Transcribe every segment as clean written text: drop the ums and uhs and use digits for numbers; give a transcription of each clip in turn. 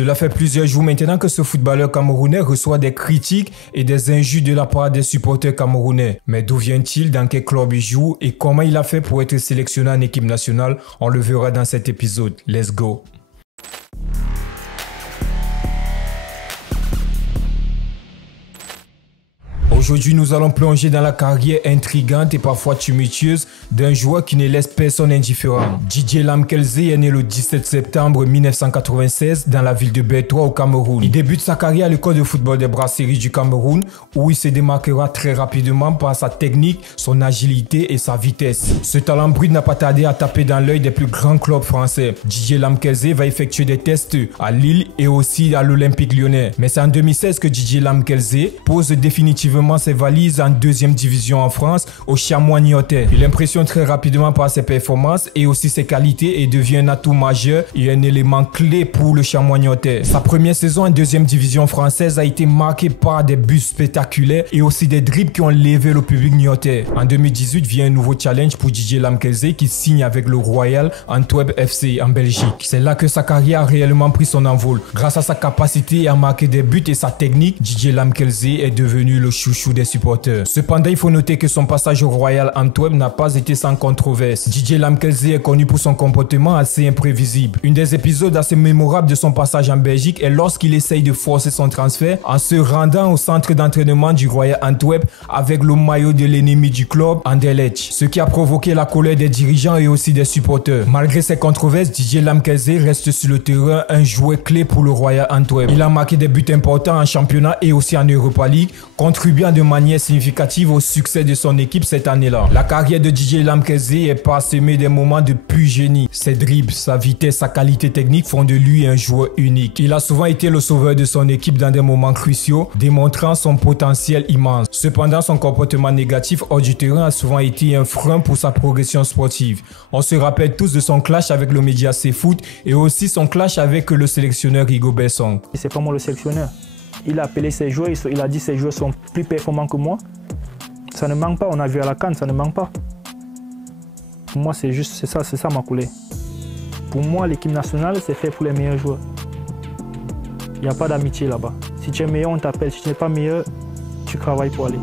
Cela fait plusieurs jours maintenant que ce footballeur camerounais reçoit des critiques et des injures de la part des supporters camerounais. Mais d'où vient-il, dans quel club il joue et comment il a fait pour être sélectionné en équipe nationale? On le verra dans cet épisode. Let's go! Aujourd'hui, nous allons plonger dans la carrière intrigante et parfois tumultueuse d'un joueur qui ne laisse personne indifférent. Didier Lamkelze est né le 17 septembre 1996 dans la ville de Bertoua au Cameroun. Il débute sa carrière à l'école de football des Brasseries du Cameroun où il se démarquera très rapidement par sa technique, son agilité et sa vitesse. Ce talent brut n'a pas tardé à taper dans l'œil des plus grands clubs français. Didier Lamkelze va effectuer des tests à Lille et aussi à l'Olympique Lyonnais. Mais c'est en 2016 que Didier Lamkelze pose définitivement ses valises en deuxième division en France au Chamois Niortais. Il impressionne très rapidement par ses performances et aussi ses qualités et devient un atout majeur et un élément clé pour le Chamois Niortais. Sa première saison en deuxième division française a été marquée par des buts spectaculaires et aussi des dribbles qui ont levé le public niortais. En 2018 vient un nouveau challenge pour Didier Lamkelze qui signe avec le Royal Antwerp FC en Belgique. C'est là que sa carrière a réellement pris son envol. Grâce à sa capacité à marquer des buts et sa technique, Didier Lamkelze est devenu le chouchou des supporters. Cependant, il faut noter que son passage au Royal Antwerp n'a pas été sans controverse. Didier Lamkelze est connu pour son comportement assez imprévisible. Une des épisodes assez mémorables de son passage en Belgique est lorsqu'il essaye de forcer son transfert en se rendant au centre d'entraînement du Royal Antwerp avec le maillot de l'ennemi du club, Anderlecht, ce qui a provoqué la colère des dirigeants et aussi des supporters. Malgré ces controverses, Didier Lamkelze reste sur le terrain un joueur clé pour le Royal Antwerp. Il a marqué des buts importants en championnat et aussi en Europa League, contribuant de manière significative au succès de son équipe cette année-là. La carrière de Didier Lamkelze est parsemée des moments de pur génie. Ses dribbles, sa vitesse, sa qualité technique font de lui un joueur unique. Il a souvent été le sauveur de son équipe dans des moments cruciaux, démontrant son potentiel immense. Cependant, son comportement négatif hors du terrain a souvent été un frein pour sa progression sportive. On se rappelle tous de son clash avec le média CFoot et aussi son clash avec le sélectionneur Rigobert Song. C'est pas moi le sélectionneur. Il a appelé ses joueurs, il a dit que ses joueurs sont plus performants que moi. Ça ne manque pas, on a vu à la CAN, ça ne manque pas. Pour moi, c'est ça ma coulée. Pour moi, l'équipe nationale, c'est fait pour les meilleurs joueurs. Il n'y a pas d'amitié là-bas. Si tu es meilleur, on t'appelle. Si tu n'es pas meilleur, tu travailles pour aller.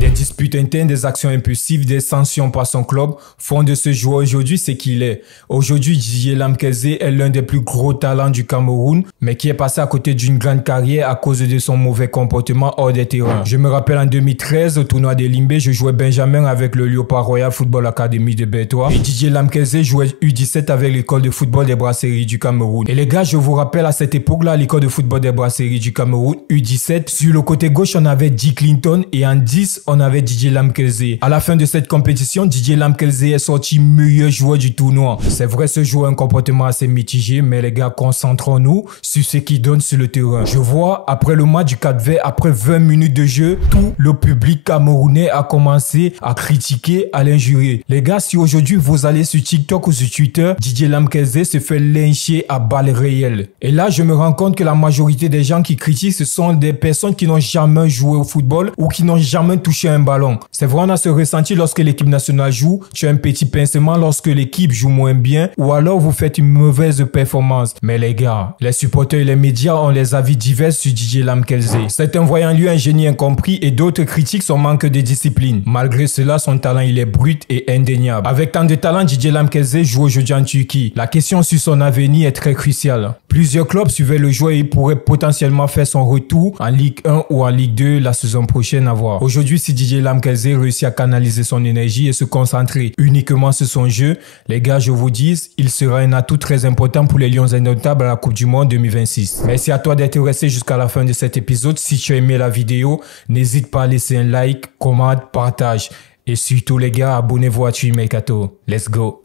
Des disputes internes, des actions impulsives, des sanctions par son club font de ce joueur aujourd'hui ce qu'il est. Aujourd'hui, Didier Lamkelze est l'un des plus gros talents du Cameroun, mais qui est passé à côté d'une grande carrière à cause de son mauvais comportement hors des terrains. Je me rappelle en 2013, au tournoi des Limbé, je jouais Benjamin avec le Léopard Royal Football Academy de Bertoua et Didier Lamkelze jouait U17 avec l'école de football des Brasseries du Cameroun. Et les gars, je vous rappelle à cette époque-là, l'école de football des Brasseries du Cameroun, U17, sur le côté gauche, on avait Dick Clinton et en 10, on avait Didier Lamkelze. À la fin de cette compétition, Didier Lamkelze est sorti meilleur joueur du tournoi. C'est vrai, ce joueur a un comportement assez mitigé, mais les gars, concentrons-nous sur ce qu'il donne sur le terrain. Je vois, après le match du 4V, après 20 minutes de jeu, tout le public camerounais a commencé à critiquer, à l'injurer. Les gars, si aujourd'hui vous allez sur TikTok ou sur Twitter, Didier Lamkelze se fait lyncher à balles réelles. Et là, je me rends compte que la majorité des gens qui critiquent, ce sont des personnes qui n'ont jamais joué au football ou qui n'ont jamais touché un ballon. C'est vrai, on a ce ressenti lorsque l'équipe nationale joue, tu as un petit pincement lorsque l'équipe joue moins bien ou alors vous faites une mauvaise performance. Mais les gars, les supporters et les médias ont les avis divers sur Didier Lamkelze. Certains voient en lui un génie incompris et d'autres critiquent son manque de discipline. Malgré cela, son talent il est brut et indéniable. Avec tant de talent, Didier Lamkelze joue aujourd'hui en Turquie. La question sur son avenir est très cruciale. Plusieurs clubs suivaient le joueur et il pourrait potentiellement faire son retour en Ligue 1 ou en Ligue 2 la saison prochaine à voir. Aujourd'hui, si Didier Lamkelze réussit à canaliser son énergie et se concentrer uniquement sur son jeu, les gars, je vous dis, il sera un atout très important pour les Lions indomptables à la Coupe du Monde 2026. Merci à toi d'être resté jusqu'à la fin de cet épisode. Si tu as aimé la vidéo, n'hésite pas à laisser un like, commente, partage. Et surtout les gars, abonnez-vous à Tuimercato. Let's go!